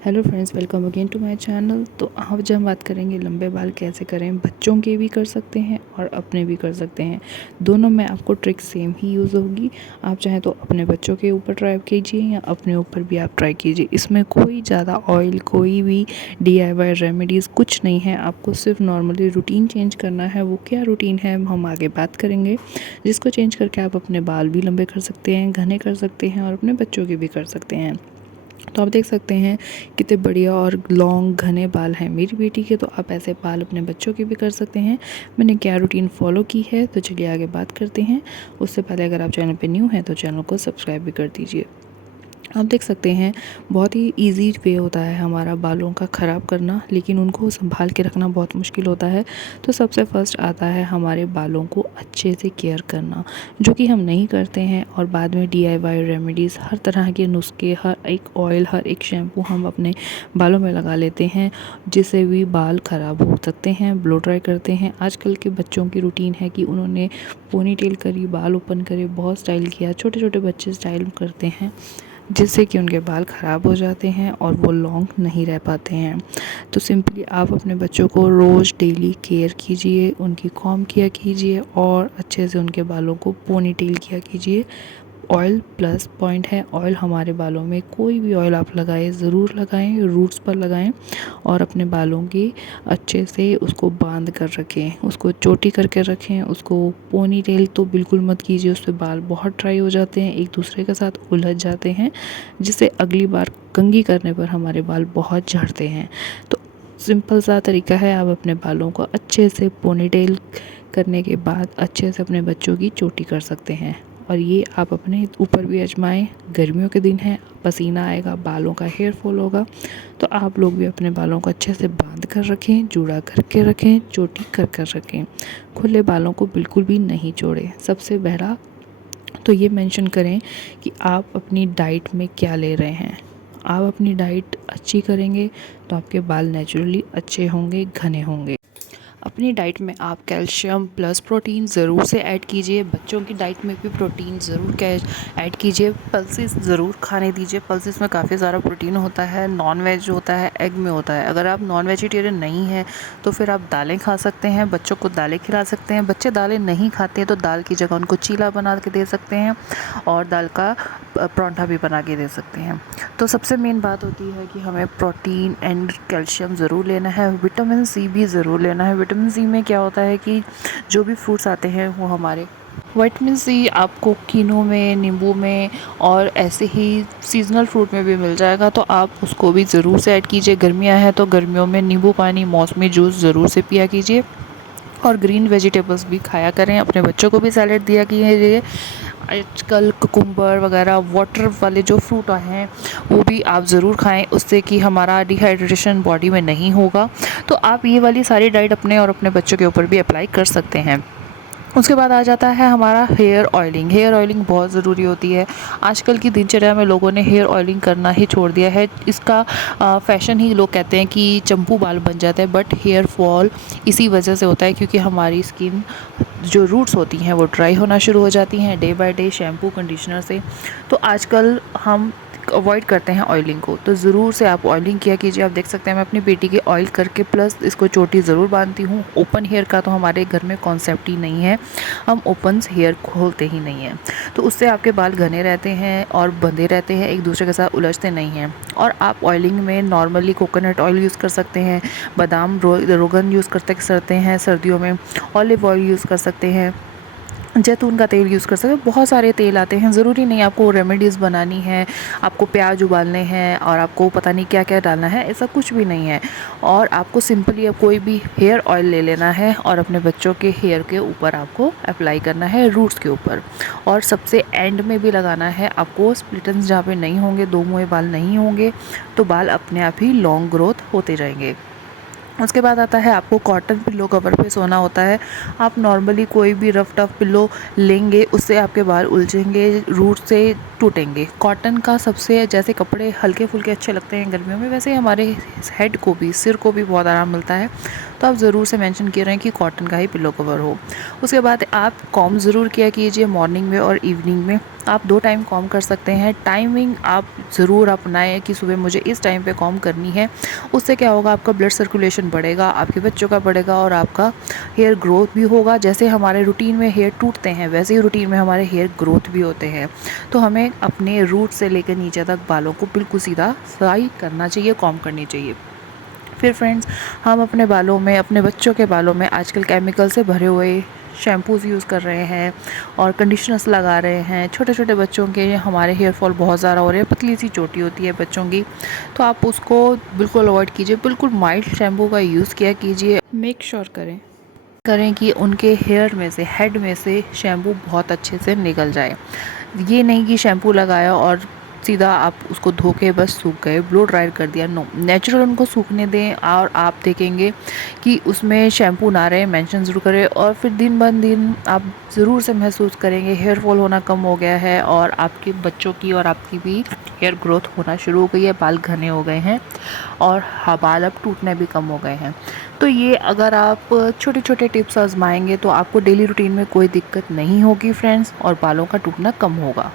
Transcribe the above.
Hello friends, welcome again to my channel. तो आज हम बात करेंगे लंबे बाल कैसे करें। बच्चों के भी कर सकते हैं और अपने भी कर सकते हैं। दोनों में आपको ट्रिक सेम ही यूज़ होगी। आप चाहें तो अपने बच्चों के ऊपर ट्राई कीजिए या अपने ऊपर भी आप ट्राई कीजिए। इसमें कोई ज़्यादा ऑयल, कोई भी DIY रेमेडीज़ कुछ नहीं है। आपको सिर्फ नॉर्मली रूटीन चेंज करना है। वो क्या रूटीन है हम आगे बात करेंगे, जिसको चेंज करके आप अपने बाल भी लंबे कर सकते हैं, घने कर सकते हैं और अपने बच्चों के भी कर सकते हैं। तो आप देख सकते हैं कितने बढ़िया और लॉन्ग घने बाल हैं मेरी बेटी के। तो आप ऐसे बाल अपने बच्चों के भी कर सकते हैं। मैंने क्या रूटीन फॉलो की है, तो चलिए आगे बात करते हैं। उससे पहले अगर आप चैनल पे न्यू हैं तो चैनल को सब्सक्राइब भी कर दीजिए। आप देख सकते हैं बहुत ही इजी वे होता है हमारा बालों का ख़राब करना, लेकिन उनको संभाल के रखना बहुत मुश्किल होता है। तो सबसे फर्स्ट आता है हमारे बालों को अच्छे से केयर करना, जो कि हम नहीं करते हैं। और बाद में DIY रेमेडीज़, हर तरह के नुस्खे, हर एक ऑयल, हर एक शैम्पू हम अपने बालों में लगा लेते हैं, जिससे भी बाल ख़राब हो सकते हैं, ब्लो ड्राई करते हैं। आजकल के बच्चों की रूटीन है कि उन्होंने पोनी टेल करी, बाल ओपन करे, बहुत स्टाइल किया। छोटे छोटे बच्चे स्टाइल करते हैं, जिससे कि उनके बाल ख़राब हो जाते हैं और वो लॉन्ग नहीं रह पाते हैं। तो सिंपली आप अपने बच्चों को रोज़ डेली केयर कीजिए, उनकी कॉम्ब किया कीजिए और अच्छे से उनके बालों को पोनी टेल किया कीजिए। ऑयल प्लस पॉइंट है। ऑयल हमारे बालों में कोई भी ऑयल आप लगाएं, ज़रूर लगाएं, रूट्स पर लगाएं और अपने बालों की अच्छे से उसको बांध कर रखें, उसको चोटी करके रखें। उसको पोनी टेल तो बिल्कुल मत कीजिए, उससे बाल बहुत ड्राई हो जाते हैं, एक दूसरे के साथ उलझ जाते हैं, जिससे अगली बार कंघी करने पर हमारे बाल बहुत झड़ते हैं। तो सिंपल सा तरीका है, आप अपने बालों को अच्छे से पोनी टेल करने के बाद अच्छे से अपने बच्चों की चोटी कर सकते हैं। और ये आप अपने ऊपर भी आजमाएं। गर्मियों के दिन हैं, पसीना आएगा, बालों का हेयर फॉल होगा, तो आप लोग भी अपने बालों को अच्छे से बांध कर रखें, जूड़ा करके रखें, चोटी कर कर रखें। खुले बालों को बिल्कुल भी नहीं छोड़ें। सबसे पहला तो ये मेंशन करें कि आप अपनी डाइट में क्या ले रहे हैं। आप अपनी डाइट अच्छी करेंगे तो आपके बाल नेचुरली अच्छे होंगे, घने होंगे। अपनी डाइट में आप कैल्शियम प्लस प्रोटीन ज़रूर से ऐड कीजिए। बच्चों की डाइट में भी प्रोटीन ज़रूर ऐड कीजिए। पल्सेस ज़रूर खाने दीजिए। पल्सेस में काफ़ी सारा प्रोटीन होता है, नॉन वेज होता है, एग में होता है। अगर आप नॉन वेजिटेरियन नहीं हैं तो फिर आप दालें खा सकते हैं, बच्चों को दालें खिला सकते हैं। बच्चे दालें नहीं खाते हैं तो दाल की जगह उनको चीला बना के दे सकते हैं और दाल का परांठा भी बना के दे सकते हैं। तो सबसे मेन बात होती है कि हमें प्रोटीन एंड कैल्शियम ज़रूर लेना है। विटामिन सी भी ज़रूर लेना है। विटामिन सी में क्या होता है कि जो भी फ्रूट्स आते हैं वो हमारे विटामिन सी आपको कीनों में, नींबू में और ऐसे ही सीजनल फ्रूट में भी मिल जाएगा, तो आप उसको भी ज़रूर से ऐड कीजिए। गर्मियाँ हैं तो गर्मियों में नींबू पानी, मौसमी जूस ज़रूर से पिया कीजिए और ग्रीन वेजिटेबल्स भी खाया करें। अपने बच्चों को भी सैलेड दिया कीजिए। आजकल कुकुम्बर वगैरह वाटर वाले जो फ्रूट हैं वो भी आप ज़रूर खाएं, उससे कि हमारा डिहाइड्रेशन बॉडी में नहीं होगा। तो आप ये वाली सारी डाइट अपने और अपने बच्चों के ऊपर भी अप्लाई कर सकते हैं। उसके बाद आ जाता है हमारा हेयर ऑयलिंग। हेयर ऑयलिंग बहुत ज़रूरी होती है। आजकल की दिनचर्या में लोगों ने हेयर ऑयलिंग करना ही छोड़ दिया है। इसका फ़ैशन ही लोग कहते हैं कि चंपू बाल बन जाते हैं, बट हेयर फॉल इसी वजह से होता है क्योंकि हमारी स्किन जो रूट्स होती हैं वो ड्राई होना शुरू हो जाती हैं day by day shampoo conditioner से। तो आजकल हम अवॉइड करते हैं ऑयलिंग को, तो ज़रूर से आप ऑयलिंग किया कीजिए। आप देख सकते हैं मैं अपनी बेटी के ऑयल करके प्लस इसको चोटी ज़रूर बांधती हूँ। ओपन हेयर का तो हमारे घर में कॉन्सेप्ट ही नहीं है, हम ओपन हेयर खोलते ही नहीं हैं। तो उससे आपके बाल घने रहते हैं और बंधे रहते हैं, एक दूसरे के साथ उलझते नहीं हैं। और आप ऑयलिंग में नॉर्मली कोकोनट ऑयल यूज़ कर सकते हैं, बादाम रोगन यूज़ करते हैं सर्दियों में, ऑलिव ऑयल यूज़ कर सकते हैं, जैतून का तेल यूज़ कर सकते हैं। बहुत सारे तेल आते हैं, ज़रूरी नहीं आपको रेमेडीज़ बनानी है, आपको प्याज उबालने हैं और आपको पता नहीं क्या क्या डालना है, ऐसा कुछ भी नहीं है। और आपको सिंपली अब कोई भी हेयर ऑयल ले लेना है और अपने बच्चों के हेयर के ऊपर आपको अप्लाई करना है, रूट्स के ऊपर। और सबसे एंड में भी लगाना है आपको, स्प्लिटन्स जहाँ पे नहीं होंगे, दो मुँहे बाल नहीं होंगे, तो बाल अपने आप ही लॉन्ग ग्रोथ होते जाएंगे। उसके बाद आता है आपको कॉटन पिल्लो कवर पे सोना होता है। आप नॉर्मली कोई भी रफ टफ पिल्लो लेंगे, उससे आपके बाल उलझेंगे, रूट से टूटेंगे। कॉटन का सबसे, जैसे कपड़े हल्के फुल्के अच्छे लगते हैं गर्मियों में, वैसे ही हमारे हेड को भी, सिर को भी बहुत आराम मिलता है। तो आप ज़रूर से मेंशन किए रहें कि कॉटन का ही पिलो कवर हो। उसके बाद आप कॉम ज़रूर किया कीजिए मॉर्निंग में और इवनिंग में। आप 2 टाइम कॉम कर सकते हैं। टाइमिंग आप ज़रूर अपनाएं कि सुबह मुझे इस टाइम पे कॉम करनी है। उससे क्या होगा, आपका ब्लड सर्कुलेशन बढ़ेगा, आपके बच्चों का बढ़ेगा और आपका हेयर ग्रोथ भी होगा। जैसे हमारे रूटीन में हेयर टूटते हैं, वैसे ही रूटीन में हमारे हेयर ग्रोथ भी होते हैं। तो हमें अपने रूट से लेकर नीचे तक बालों को बिल्कुल सीधा साई करना चाहिए, कॉम करनी चाहिए। फिर फ्रेंड्स, हम अपने बालों में, अपने बच्चों के बालों में आजकल केमिकल से भरे हुए शैम्पूज़ यूज़ कर रहे हैं और कंडीशनर्स लगा रहे हैं। छोटे छोटे बच्चों के हमारे हेयर फॉल बहुत ज़्यादा हो रहे हैं, पतली सी चोटी होती है बच्चों की, तो आप उसको बिल्कुल अवॉइड कीजिए। बिल्कुल माइल्ड शैम्पू का यूज़ किया कीजिए। मेक श्योर करें कि उनके हेयर में से, हेड में से शैम्पू बहुत अच्छे से निकल जाए। ये नहीं कि शैम्पू लगाया और सीधा आप उसको धो के बस सूख गए, ब्लो ड्रायर कर दिया। नो, नेचुरल उनको सूखने दें और आप देखेंगे कि उसमें शैम्पू ना रहे, मेंशन ज़रूर करें। और फिर दिन ब दिन आप ज़रूर से महसूस करेंगे हेयर फॉल होना कम हो गया है और आपके बच्चों की और आपकी भी हेयर ग्रोथ होना शुरू हो गई है, बाल घने हो गए हैं और बाल अब टूटने भी कम हो गए हैं। तो ये अगर आप छोटे छोटे टिप्स आजमाएंगे तो आपको डेली रूटीन में कोई दिक्कत नहीं होगी फ्रेंड्स, और बालों का टूटना कम होगा।